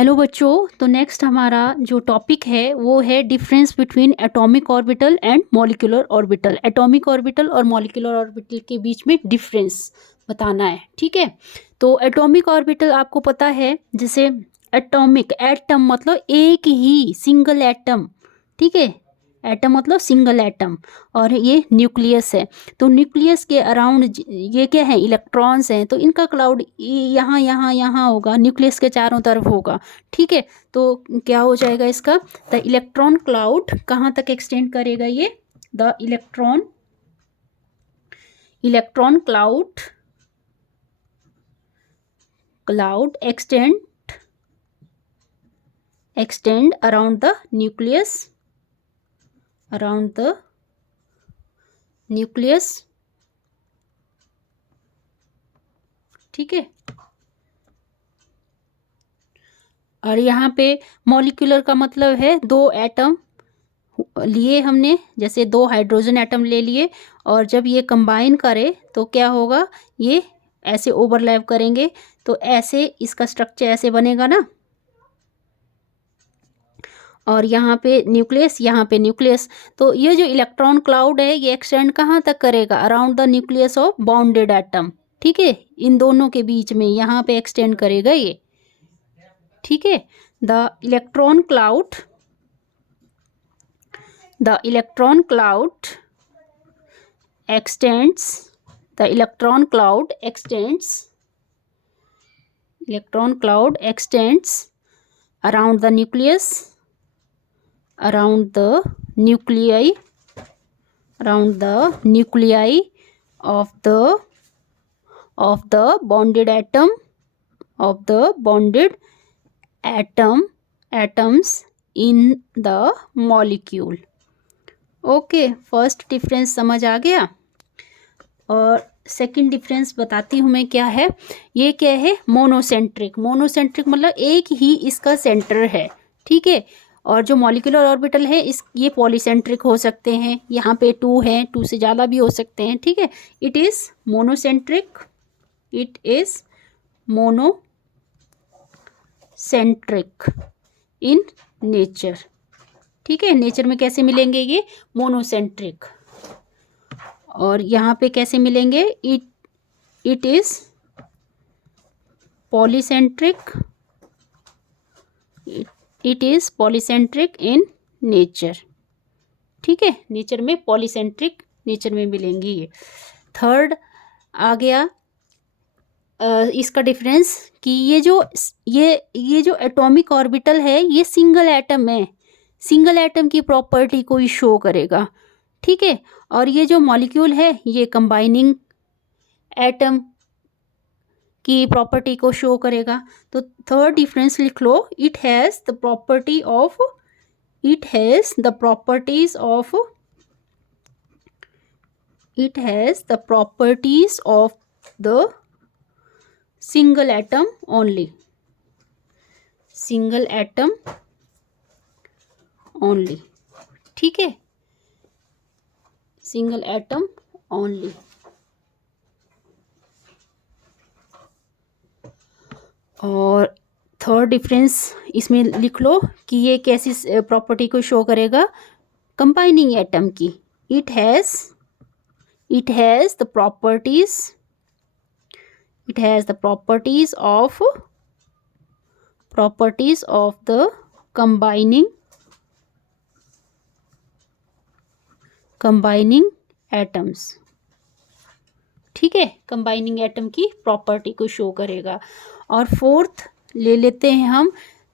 Hello बच्चों। तो next हमारा जो टॉपिक है वो है difference between atomic orbital and molecular orbital. Atomic orbital और मॉलिक्यूलर ऑर्बिटल के बीच में डिफरेंस बताना है, ठीक है। तो एटॉमिक ऑर्बिटल आपको पता है, जैसे एटॉमिक, एटम मतलब एक ही सिंगल एटम, ठीक है। एटम मतलब सिंगल एटम, और ये न्यूक्लियस है। तो न्यूक्लियस के अराउंड ये क्या है, इलेक्ट्रॉन्स हैं। तो इनका क्लाउड यहाँ यहाँ यहाँ होगा, न्यूक्लियस के चारों तरफ होगा, ठीक है। तो क्या हो जाएगा इसका, द इलेक्ट्रॉन क्लाउड कहाँ तक एक्सटेंड करेगा ये, the electron cloud extend around the nucleus, ठीक है। और यहाँ पे मॉलिक्यूलर का मतलब है दो एटम लिए हमने, जैसे दो हाइड्रोजन एटम ले लिए, और जब ये कंबाइन करे तो क्या होगा, ये ऐसे ओवरलैप करेंगे, तो ऐसे इसका स्ट्रक्चर ऐसे बनेगा ना। और यहाँ पे न्यूक्लियस, यहाँ पे न्यूक्लियस। तो ये जो इलेक्ट्रॉन क्लाउड है ये एक्सटेंड कहाँ तक करेगा, around the nucleus of bounded atom, ठीक है। इन दोनों के बीच में यहाँ पे एक्सटेंड करेगा ये, ठीक है। The electron cloud extends around the nucleus, around the nuclei of the bonded atoms in the molecule। Okay, first difference समझ आ गया। और सेकंड डिफरेंस बताती हूँ मैं क्या है। ये क्या है, मोनोसेंट्रिक मतलब एक ही इसका सेंटर है, ठीक है। और जो मॉलिक्यूलर ऑर्बिटल है ये पॉलीसेंट्रिक हो सकते हैं, यहाँ पे 2 हैं, 2 से ज़्यादा भी हो सकते हैं, ठीक है। It is monocentric in nature, ठीक है। नेचर में कैसे मिलेंगे ये, मोनोसेंट्रिक। और यहाँ पे कैसे मिलेंगे, it is polycentric in nature, ठीक है। नेचर में पॉलीसेंट्रिक, नेचर में मिलेंगी ये। थर्ड आ गया इसका डिफरेंस कि ये जो एटॉमिक ऑर्बिटल है ये सिंगल एटम है, सिंगल एटम की प्रॉपर्टी को ही शो करेगा, ठीक है। और ये जो मॉलिक्यूल है ये कंबाइनिंग एटम की प्रॉपर्टी को शो करेगा। तो थर्ड डिफरेंस लिख लो, it has the properties of the single atom only, ठीक है, सिंगल एटम ओनली। और थर्ड डिफरेंस इसमें लिख लो कि ये कैसी प्रॉपर्टी को शो करेगा, कंबाइनिंग एटम की। It has the properties of the combining atoms, ठीक है। कंबाइनिंग एटम की प्रॉपर्टी को शो करेगा। और फोर्थ ले लेते हैं हम,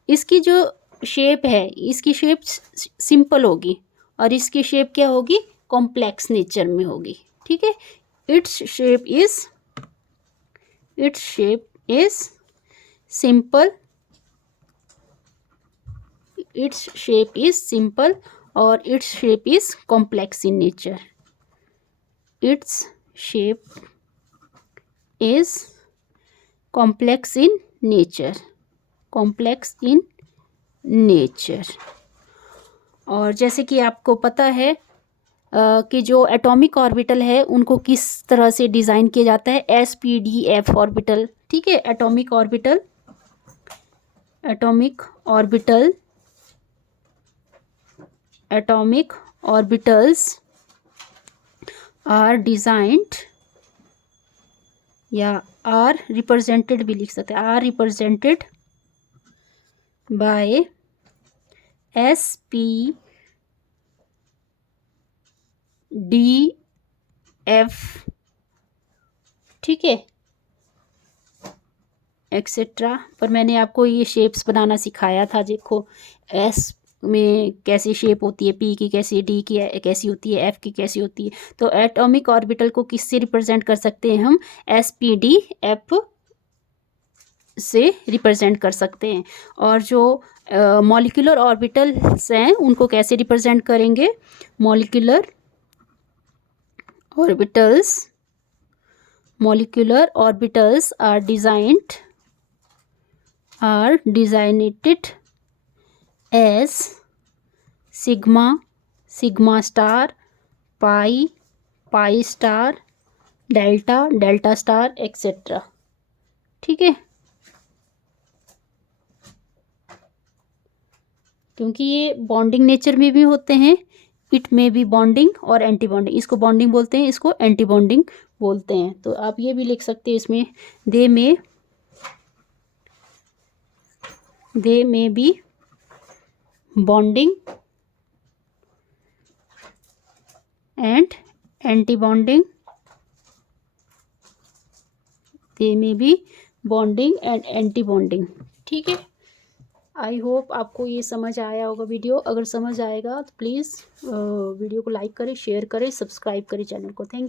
इसकी जो शेप है, इसकी शेप सिंपल होगी और इसकी शेप क्या होगी, कॉम्प्लेक्स नेचर में होगी, ठीक है। इट्स शेप इज सिंपल और its shape is complex in nature. Its shape is complex in nature. और जैसे कि आपको पता है कि जो एटॉमिक ऑर्बिटल है उनको किस तरह से डिज़ाइन किया जाता है, SPDF ऑर्बिटल, ठीक है। Atomic orbital atomic orbitals are designed या आर रिप्रेजेंटेड भी लिख सकते हैं, are represented by SP DF, ठीक है, एक्सेट्रा। पर मैंने आपको ये शेप्स बनाना सिखाया था, देखो एस में कैसी शेप होती है, पी की कैसी, डी की कैसी होती है, एफ की कैसी होती है। तो एटॉमिक ऑर्बिटल को किससे रिप्रेजेंट कर सकते हैं हम, SPDF से रिप्रेजेंट कर सकते हैं। और जो मॉलिक्यूलर ऑर्बिटल्स हैं उनको कैसे रिप्रेजेंट करेंगे, molecular orbitals are designated as sigma star, pi star, delta star etcetera, ठीक है। क्योंकि ये बॉन्डिंग नेचर में भी होते हैं, इट में भी बॉन्डिंग और एंटी बॉन्डिंग, इसको बॉन्डिंग बोलते हैं, इसको एंटी बॉन्डिंग बोलते हैं। तो आप ये भी लिख सकते हैं इसमें, they may be bonding and anti bonding, they may be bonding and anti bonding, ठीक है। आई होप आपको ये समझ आया होगा वीडियो। अगर समझ आएगा तो प्लीज़ वीडियो को लाइक करें, शेयर करें, सब्सक्राइब करें चैनल को। Thank you.